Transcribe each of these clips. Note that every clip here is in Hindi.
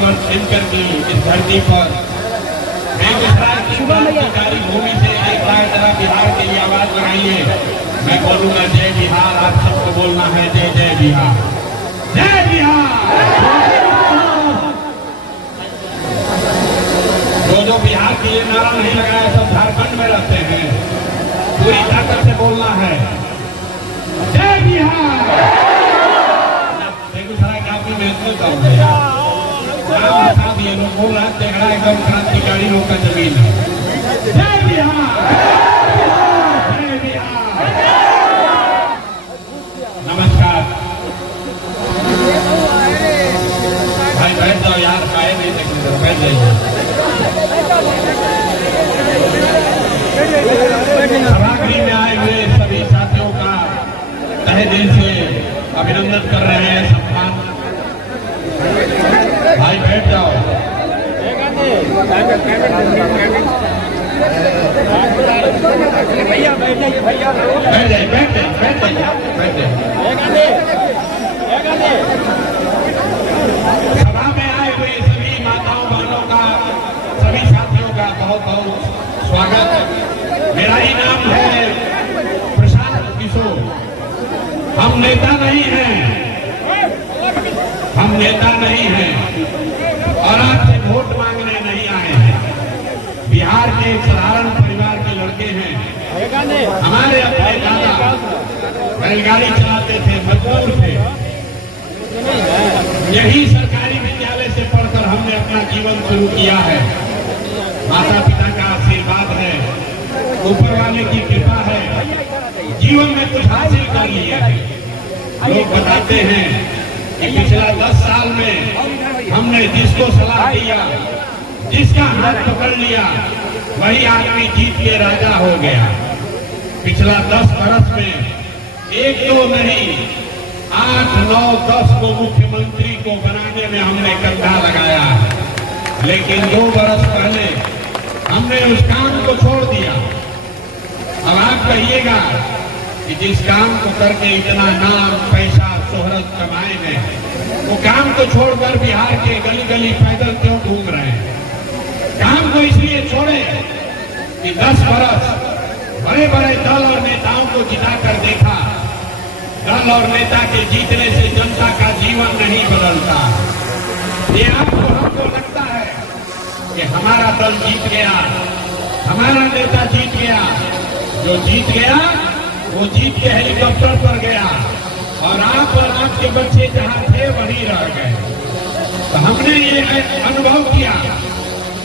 वर्ष दिनकर की इस धरती पर बेगूसराय की क्रांतिकारी भूमि से एक बार जरा बिहार के लिए आवाज बढ़ाइए। मैं बोलूंगा जय बिहार, आप सबको बोलना है जय जय बिहार, जय बिहार। जो बिहार के लिए नारा नहीं लगाया सब झारखंड में रहते हैं, पूरी ताकत से बोलना है जय बिहार। बेगूसराय काफी महसूस होगा ये लोग बोल रहे हैं एकदम क्रांतिकारी लोग का जमीन है। जय बिहार, जय बिहार। नमस्कार भाई, बैठ जाओ यार, खाए नहीं देखने, बैठ जाइए। सभागृह में आए हुए सभी साथियों का तहे दिल से अभिनंदन कर रहे हैं, सम्मान। भाई बैठ जाओ। भैया बैठ जाइए, भैया बैठ जाइए, बैठ जाइए, बैठ जाइए, बैठ जाइए। सभा में आए हुए सभी माताओं बहनों का, सभी साथियों का बहुत बहुत स्वागत। मेरा ही नाम है प्रशांत किशोर। हम नेता नहीं हैं, हम नेता नहीं हैं और आपसे वोट मांगने नहीं आए हैं। बिहार के एक साधारण परिवार के लड़के हैं। हमारे अपने दादा बैलगाड़ी चलाते थे, मजदूर थे। यही सरकारी विद्यालय से पढ़कर हमने अपना जीवन शुरू किया है। माता पिता का आशीर्वाद है, ऊपर वाले की कृपा है, जीवन में कुछ हासिल कर लिया है। लोग बताते हैं कि पिछला 10 साल में हमने जिसको सलाह दिया, जिसका हाथ पकड़ लिया, वही आदमी जीत के राजा हो गया। पिछला 10 वर्ष में एक दो नहीं 8, 9, 10 को मुख्यमंत्री को बनाने में हमने कंधा लगाया। लेकिन 2 वर्ष पहले हमने उस काम को छोड़ दिया। अब आप कहिएगा कि जिस काम को करके इतना नाम, पैसा, शोहरत कमाएंगे, वो काम को छोड़कर बिहार के गली गली पैदल क्यों घूम रहे हैं? काम को इसलिए छोड़े कि 10 वर्ष बड़े बड़े दल और नेताओं को जिताकर देखा। दल और नेता के जीतने से जनता का जीवन नहीं बदलता। ये आपको हमको लगता है कि हमारा दल जीत गया, हमारा नेता जीत गया। जो जीत गया वो जीत के हेलीकॉप्टर पर गया और आप और आपके बच्चे जहां थे वहीं रह गए। तो हमने ये अनुभव किया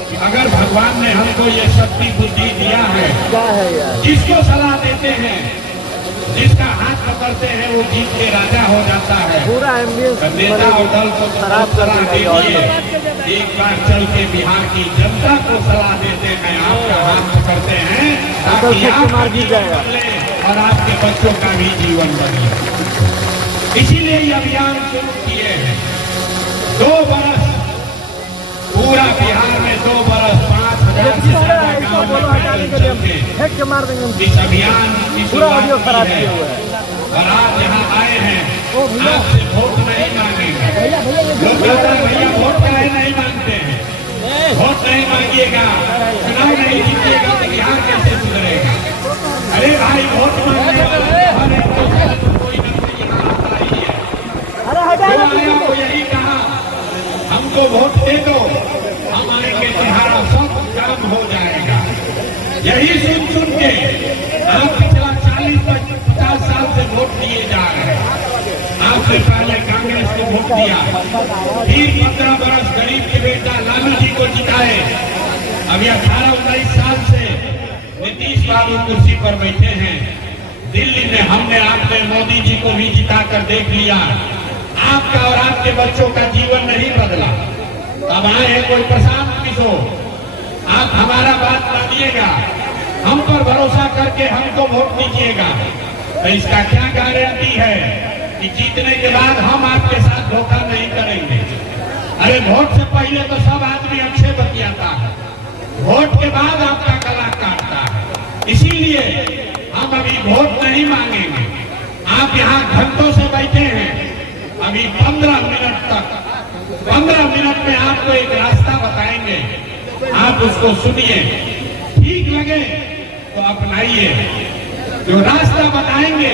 कि अगर भगवान ने हमको ये शक्ति बुद्धि दिया है, जिसको सलाह देते हैं, जिसका हाथ पकड़ते हैं, वो जीत के राजा हो जाता है। नेता और दल को सलाह दीजिए, एक बार चल के बिहार की जनता को सलाह देते हैं, आपका हाथ पकड़ते हैं ताकि आपका जीवन बदले और आपके बच्चों का भी जीवन बदले। इसीलिए ये अभियान शुरू किए हैं। 2 वर्ष पूरा बिहार में 2 वर्ष 5,000 से ज्यादा गाँव में पैदल चलते इस अभियान की शुरुआत की है। और आप यहाँ आए हैं, आपसे वोट नहीं मांगेंगे। लोग कहते हैं भैया वोट काहे नहीं मांगते हैं? वोट नहीं मांगिएगा, चुनाव नहीं जीतिएगा तो बिहार कैसे सुधरेगा? अरे भाई वोट मांगने वाला हर एक को कोई न कोई यहाँ आता ही है। वो यही कहा हमको वोट दे दो, हम आएंगे, तुम्हारा सब काम हो जाएगा। यही सुन सुन के आप पिछला 40-50 साल से वोट दिए जा रहे हैं। आपने पहले कांग्रेस को वोट दिया, फिर 15 वर्ष गरीब के बेटा लालू जी को जिताए। अभी 18-19 साल से नीतीश बाबू कुर्सी पर बैठे हैं। दिल्ली में हमने आपने मोदी जी को भी जिताकर देख लिया। आपका और आपके बच्चों का जीवन नहीं बदला। अब आए हैं कोई प्रशांत किशोर, आप हमारा बात मानिएगा, हम पर भरोसा करके हमको वोट दीजिएगा। तो इसका क्या गारंटी है कि जीतने के बाद हम आपके साथ धोखा नहीं करेंगे? अरे वोट से पहले तो सब आदमी अच्छे बतियाता है, वोट के बाद आपका गला काटता है। इसीलिए हम अभी वोट नहीं मांगेंगे। आप यहाँ घंटों से बैठे हैं, अभी 15 मिनट तक 15 मिनट में आपको एक रास्ता बताएंगे, आप उसको सुनिए, ठीक लगे तो अपनाइए। जो रास्ता बताएंगे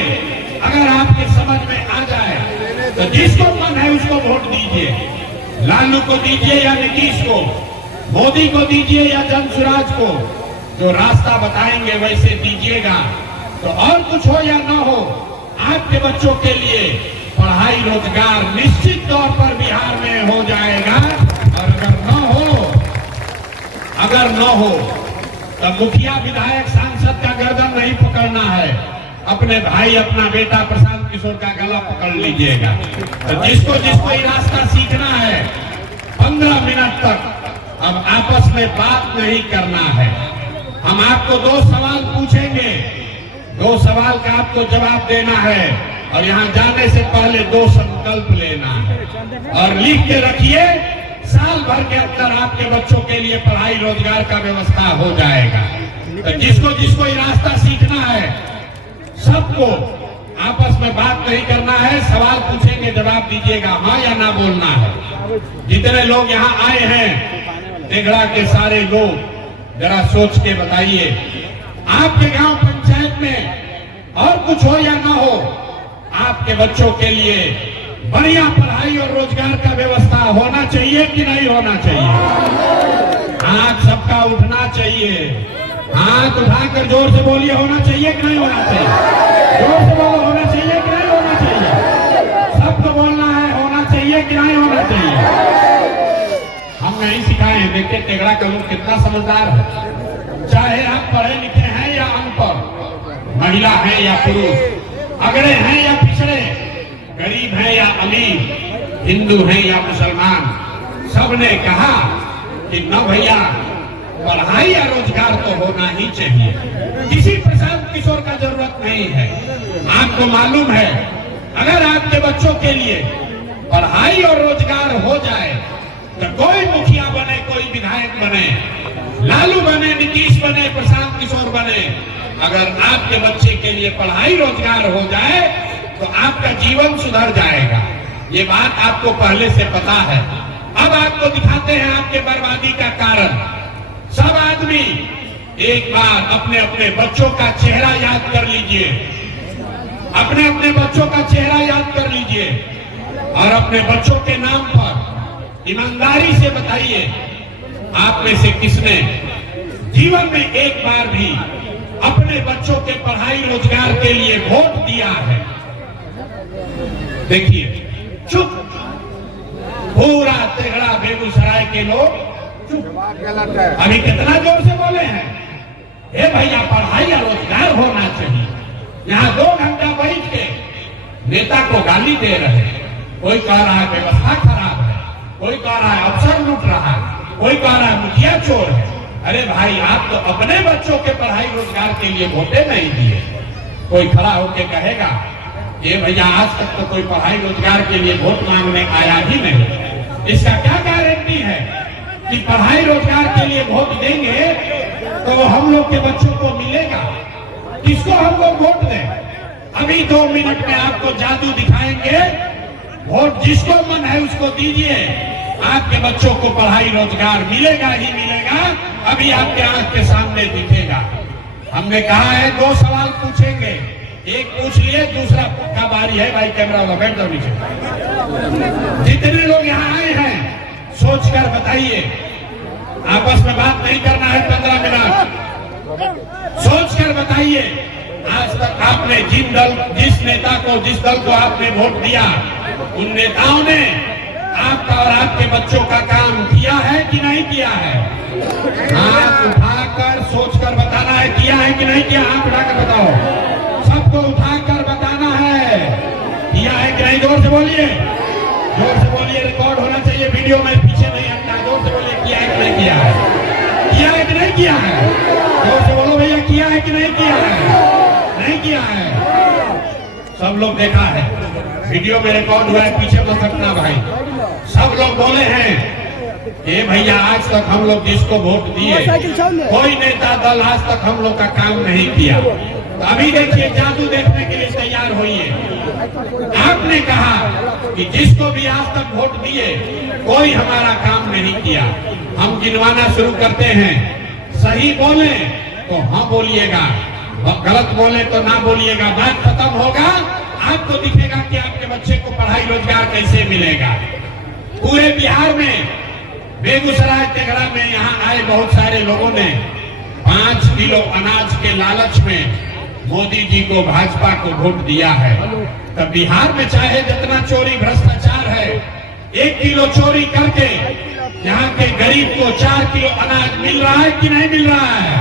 अगर आपके समझ में आ जाए तो जिसको मन है उसको वोट दीजिए। लालू को दीजिए या नीतीश को, मोदी को दीजिए या जनसुराज को। जो रास्ता बताएंगे वैसे दीजिएगा। तो और कुछ हो या ना हो, आपके बच्चों के लिए पढ़ाई रोजगार निश्चित तौर पर बिहार में हो जाएगा। और अगर न हो तो मुखिया विधायक सांसद का गर्दन नहीं पकड़ना है, अपने भाई अपना बेटा प्रशांत किशोर का गला पकड़ लीजिएगा। तो जिसको जिसको ये रास्ता सीखना है 15 मिनट तक अब आपस में बात नहीं करना है। हम आपको 2 सवाल पूछेंगे, 2 सवाल का आपको जवाब देना है और यहाँ जाने से पहले 2 संकल्प लेना है और लिख के रखिए। साल भर के अंदर आपके बच्चों के लिए पढ़ाई रोजगार का व्यवस्था हो जाएगा। तो जिसको जिसको ये रास्ता सीखना है सबको आपस में बात नहीं करना है, सवाल पूछेंगे जवाब दीजिएगा, हाँ या ना बोलना है। जितने लोग यहाँ आए हैं तेघड़ा के सारे लोग जरा सोच के बताइए, आपके गांव पंचायत में और कुछ हो या ना हो, आपके बच्चों के लिए बढ़िया पढ़ाई और रोजगार का व्यवस्था होना चाहिए कि नहीं होना चाहिए? हाथ सबका उठना चाहिए, हाथ उठाकर जोर से बोलिए, होना चाहिए कि नहीं होना चाहिए? जोर से बोलो, होना चाहिए कि नहीं होना चाहिए? सबको बोलना है, होना चाहिए कि नहीं होना चाहिए? हम नहीं सिखाए, देखिए तेघड़ा का लोग कितना समझदार है। चाहे आप पढ़े लिखे हैं या अनपढ़, महिला है या पुरुष, अगड़े हैं या पिछड़े, गरीब है या अमीर, हिंदू है या मुसलमान, सबने कहा कि न भैया पढ़ाई या रोजगार तो होना ही चाहिए। किसी प्रशांत किशोर का जरूरत नहीं है। आपको मालूम है अगर आपके बच्चों के लिए पढ़ाई और रोजगार हो जाए तो कोई मुखिया बने, कोई विधायक बने, लालू बने, नीतीश बने, प्रशांत किशोर बने, अगर आपके बच्चे के लिए पढ़ाई रोजगार हो जाए तो आपका जीवन सुधर जाएगा। ये बात आपको पहले से पता है। अब आपको दिखाते हैं आपके बर्बादी का कारण। सब आदमी एक बार अपने अपने बच्चों का चेहरा याद कर लीजिए, अपने अपने बच्चों का चेहरा याद कर लीजिए और अपने बच्चों के नाम पर ईमानदारी से बताइए, आप में से किसने जीवन में एक बार भी अपने बच्चों के पढ़ाई रोजगार के लिए वोट दिया है? देखिए, चुप, पूरा तेघड़ा बेगूसराय के लोग चुप। अभी कितना जोर से बोले हैं, हे भैया पढ़ाई या रोजगार होना चाहिए। यहाँ 2 घंटा बैठ के नेता को गाली दे रहे हैं। कोई कह रहा है व्यवस्था खराब है, कोई कह रहा है अफसर लूट रहा है, कोई कह रहा है मुखिया चोर है। अरे भाई, आप तो अपने बच्चों के पढ़ाई रोजगार के लिए वोटे नहीं दिए। कोई खड़ा होके कहेगा ये भैया आज तक तो कोई पढ़ाई रोजगार के लिए वोट मांगने आया ही नहीं। इसका क्या गारंटी है कि पढ़ाई रोजगार के लिए वोट देंगे तो हम लोग के बच्चों को मिलेगा? किसको हम लोग वोट दें? अभी 2 मिनट में आपको जादू दिखाएंगे। वोट जिसको मन है उसको दीजिए, आपके बच्चों को पढ़ाई रोजगार मिलेगा ही मिलेगा। अभी आपके आंख के सामने दिखेगा। हमने कहा है 2 सवाल पूछेंगे, एक पूछ लिए, दूसरा का बारी है। भाई कैमरा वाला बैठ जाओ नीचे। जितने लोग यहाँ आए हैं सोचकर बताइए, आपस में बात नहीं करना है। 15 मिनट सोचकर बताइए, आज तक आपने जिस नेता को, जिस दल को आपने वोट दिया, उन नेताओं ने आपका और आपके बच्चों का काम किया है कि नहीं किया है? हाथ उठाकर सोचकर बताना है, किया है कि नहीं किया? हाथ उठाकर बताओ, सबको उठाकर बताना है, किया है कि नहीं? जोर से बोलिए, जोर से बोलिए, रिकॉर्ड होना चाहिए, वीडियो में पीछे नहीं हटना। जोर से बोलिए, किया है कि नहीं किया है? किया है कि नहीं किया है? जोर से बोलो भैया, किया है कि नहीं किया है? नहीं किया है। सब लोग देखा है, वीडियो में रिकॉर्ड हुआ है, पीछे तो सकना भाई। सब लोग बोले हैं ये भैया आज तक हम लोग जिसको वोट दिए, कोई नेता दल आज तक हम लोग का काम नहीं किया। तो अभी देखिए जादू देखने के लिए तैयार होइए। आपने कहा कि जिसको भी आज तक वोट दिए कोई हमारा काम नहीं किया। हम गिनवाना शुरू करते हैं, सही बोले तो हाँ बोलिएगा, गलत बोले तो ना बोलिएगा। बात खत्म होगा, आपको दिखेगा कि आपके बच्चे को पढ़ाई रोजगार कैसे मिलेगा। पूरे बिहार में बेगूसराय तेघड़ा में यहाँ आए बहुत सारे लोगों ने 5 किलो अनाज के लालच में मोदी जी को, भाजपा को वोट दिया है। तब बिहार में चाहे जितना चोरी भ्रष्टाचार है, 1 किलो चोरी करके यहाँ के गरीब को 4 किलो अनाज मिल रहा है कि नहीं मिल रहा है?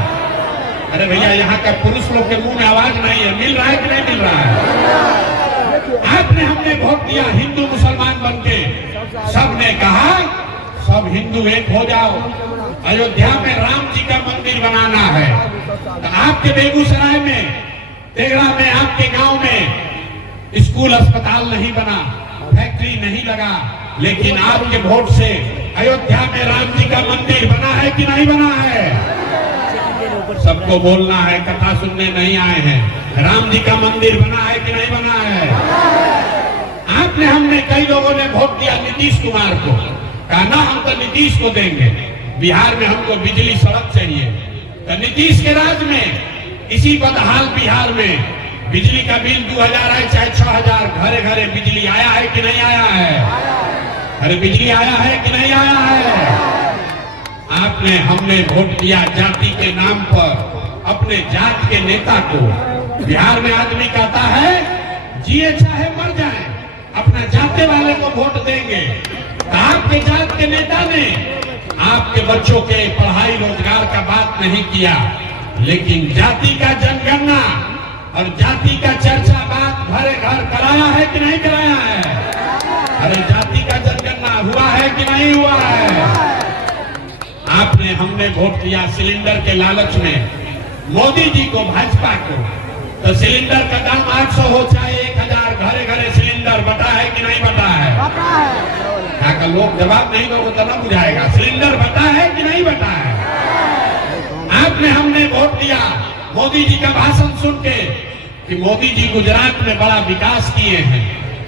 अरे भैया यहाँ का पुरुष लोग के मुंह में आवाज नहीं है, मिल रहा है कि नहीं मिल रहा है? आपने हमने वोट दिया हिंदू मुसलमान बनके, सबने कहा सब हिंदू एक हो जाओ, अयोध्या में राम जी का मंदिर बनाना है। तो आपके बेगूसराय में, तेघड़ा में, आपके गांव में स्कूल अस्पताल नहीं बना, फैक्ट्री नहीं लगा, लेकिन आपके वोट से अयोध्या में राम जी का मंदिर बना है कि नहीं बना है? सबको बोलना है, कथा सुनने नहीं आए हैं। राम जी का मंदिर बना है कि नहीं बना है? आपने हमने कई लोगों ने वोट दिया नीतीश कुमार को, कहा ना हम तो नीतीश को देंगे, बिहार में हमको बिजली सड़क चाहिए। तो नीतीश के राज में इसी बदहाल बिहार में बिजली का बिल 2000 है चाहे 6000, घरे घरे बिजली आया है कि नहीं आया है? अरे बिजली आया है कि नहीं आया है? आपने हमने वोट दिया जाति के नाम पर, अपने जात के नेता को। बिहार में आदमी कहता है जिए चाहे मर जाए, अपना जाते वाले को वोट देंगे। आपके जात के नेता ने आपके बच्चों के पढ़ाई रोजगार का बात नहीं किया, लेकिन जाति का जनगणना और जाति का चर्चा बात घरे घर कराया है कि नहीं कराया है? अरे जाति का जनगणना हुआ है कि नहीं हुआ है? आपने हमने वोट दिया सिलेंडर के लालच में मोदी जी को, भाजपा को। तो सिलेंडर का दाम 800 हो चाहे 1000, घरे घरे सिलेंडर बटा है कि नहीं बटा है? यहाँ का लोग जवाब नहीं दोगे तो ना बुझाएगा। सिलेंडर बटा है कि नहीं बटा है? आपने हमने वोट दिया मोदी जी का भाषण सुन के कि मोदी जी गुजरात में बड़ा विकास किए हैं।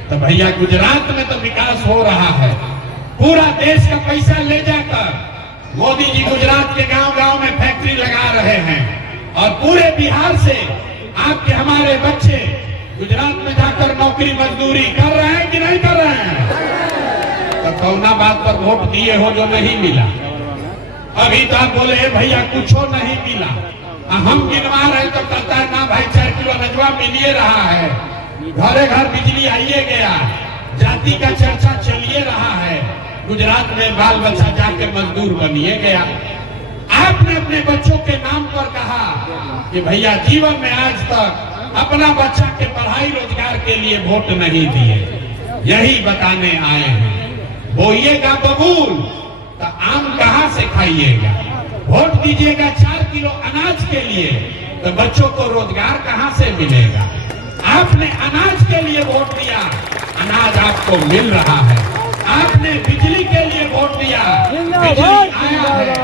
तो भैया गुजरात में तो विकास हो रहा है, पूरा देश का पैसा ले जाकर मोदी जी गुजरात के गांव गांव में फैक्ट्री लगा रहे हैं, और पूरे बिहार से आपके हमारे बच्चे गुजरात में जाकर नौकरी मजदूरी कर रहे हैं कि नहीं कर रहे हैं? तो कौना बात पर वोट दिए हो जो नहीं मिला? अभी तो आप बोले भैया कुछ नहीं मिला, हम गिनवा रहे तो कहता है ना भाई 4 किलो नजवा मिलिए रहा है, घरे घर बिजली आइए गया, जाति का चर्चा चलिए रहा है, गुजरात में बाल बच्चा जाके मजदूर बनिए गया। आपने अपने बच्चों के नाम पर कहा कि भैया जीवन में आज तक अपना बच्चा के पढ़ाई रोजगार के लिए वोट नहीं दिए, यही बताने आए हैं। बोइएगा बबूल तो आम कहाँ से खाइएगा? वोट दीजिएगा 4 किलो अनाज के लिए, तो बच्चों को रोजगार कहाँ से मिलेगा? आपने अनाज के लिए वोट दिया, अनाज आपको मिल रहा है। आपने बिजली के लिए वोट दिया, बिजली आया है।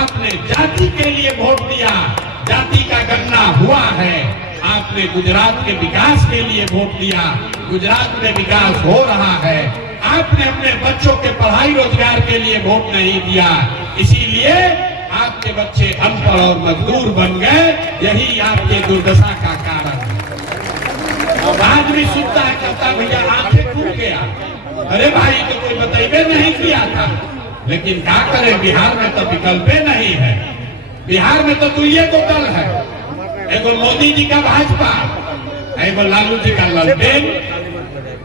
आपने जाति के लिए वोट दिया, जाति का गणना हुआ है। आपने गुजरात के विकास के लिए वोट दिया, गुजरात में विकास हो रहा है। आपने अपने बच्चों के पढ़ाई रोजगार के लिए वोट नहीं दिया, इसीलिए आपके बच्चे अनपढ़ और मजदूर बन गए। यही आपके दुर्दशा का कारण है। और आदमी सुनता है कहता भैया आंखें खुल गया, अरे भाई तो कोई बताइए नहीं किया था, लेकिन क्या करें बिहार में तो विकल्प नहीं है। बिहार में तो दुइये को दल है, एगो मोदी जी का भाजपा, एगो लालू जी का ललटेन।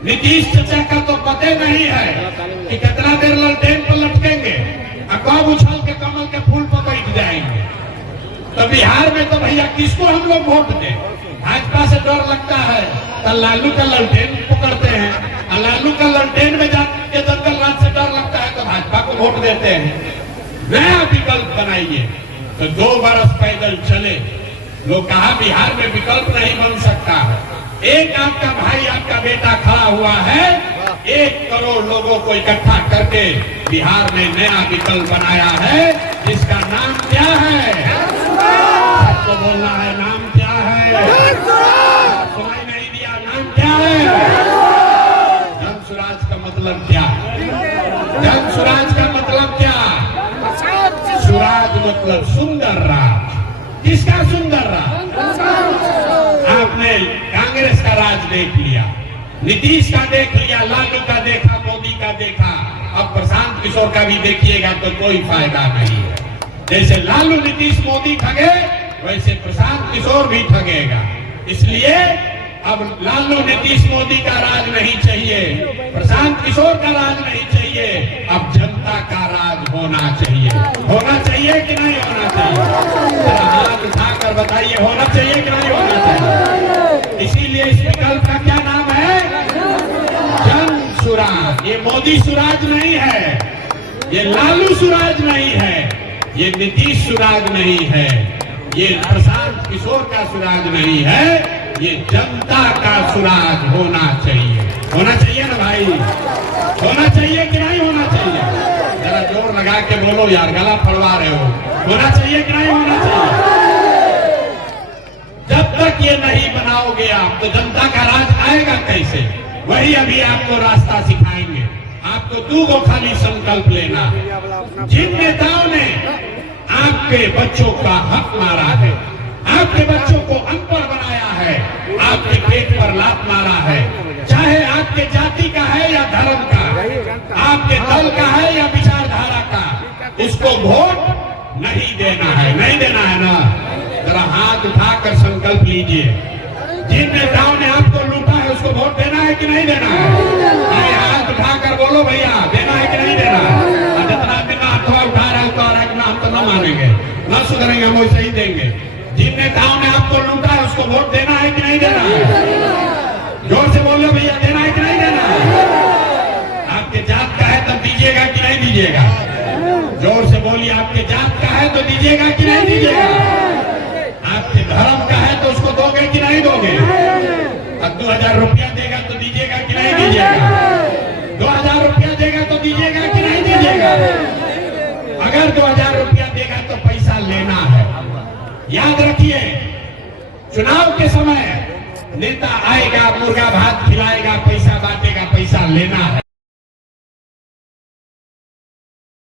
नीतीश चाचा का तो पता नहीं है कि कितना देर ललटेन पर लटकेंगे, कब उछल के कमल के फूल पर बैठ जाएंगे। तो बिहार में तो भैया किसको हम लोग वोट दें? भाजपा से डर लगता है तो लालू का ललटेन पकड़ते हैं, और लालू का ललटेन में जाके दंगल राज से डर लगता है तो भाजपा को वोट देते हैं। नया विकल्प बनाइए। तो 2 बरस पैदल चले, लोग कहा बिहार में विकल्प नहीं बन सकता है। एक आपका भाई, आपका बेटा खड़ा हुआ है, 1 करोड़ लोगों को इकट्ठा करके बिहार में नया विकल्प बनाया है, जिसका नाम क्या है? सबको बोलना है, नाम क्या है? सुनाई नहीं दिया, नाम क्या है? जन स्वराज का मतलब क्या? जन स्वराज का मतलब क्या? स्वराज मतलब सुंदर राज। किसका सुंदर राज? आपने कांग्रेस का राज देख लिया, नीतीश का देख लिया, लालू का देखा, मोदी का देखा, अब प्रशांत किशोर का भी देखिएगा तो कोई फायदा नहीं है। जैसे लालू नीतीश मोदी ठगे, वैसे प्रशांत किशोर भी ठगेगा। इसलिए अब लालू नीतीश मोदी का राज नहीं चाहिए, प्रशांत किशोर का राज नहीं चाहिए, अब जनता का राज होना चाहिए। होना चाहिए कि नहीं होना चाहिए? जरा हाथ उठाकर बताइए, होना चाहिए कि नहीं होना चाहिए? इसीलिए इस विकल्प का क्या नाम है? जन सुराज। ये मोदी सुराज नहीं है, ये लालू सुराज नहीं है, ये नीतीश सुराज नहीं है, ये प्रशांत किशोर का सुराज नहीं है, ये जनता का सुराज होना चाहिए। होना चाहिए ना भाई? होना चाहिए कि नहीं होना चाहिए? जरा जोर लगा के बोलो यार, गला फड़वा रहे हो। होना चाहिए कि नहीं होना चाहिए? जब तक ये नहीं बनाओगे आप, तो जनता का राज आएगा कैसे? वही अभी आपको रास्ता सिखाएंगे। आपको 2 को खाली संकल्प लेना है। जिन नेताओं ने आपके बच्चों का हक मारा है, आपके बच्चों को अनपढ़ बनाया है, आपके पेट पर लात मारा है, चाहे आपके जाति का है या धर्म का, आपके दल का है या विचारधारा का, उसको वोट नहीं देना है। नहीं देना है ना? जरा हाथ उठाकर संकल्प लीजिए। जिन नेताओं ने आपको लूटा है, उसको वोट देना है कि नहीं देना है? ये हाथ उठाकर बोलो भैया, देना है कि नहीं देना है? जितना बिना अथवा उठा रहा है, उठा रहा है, हम तो न मानेंगे, न सुधरेंगे, हम वैसे ही देंगे। जिन नेताओं ने आपको लूटा है, उसको वोट देना है कि नहीं देना है? जोर से बोलो भैया, देना है कि नहीं देना है? आपके जात का है तब दीजिएगा कि नहीं दीजिएगा? जोर से बोलिए, आपके जात का है तो दीजिएगा कि नहीं दीजिएगा? आपके धर्म का है तो उसको दोगे कि नहीं दोगे? अब 2000 रुपया देगा तो दीजिएगा कि नहीं दीजिएगा? 2000 रुपया देगा तो दीजिएगा कि नहीं दीजिएगा? अगर 2000 रुपया देगा तो पैसा लेना है। याद रखिए, चुनाव के समय नेता आएगा, मुर्गा भात खिलाएगा, पैसा बांटेगा, पैसा लेना है।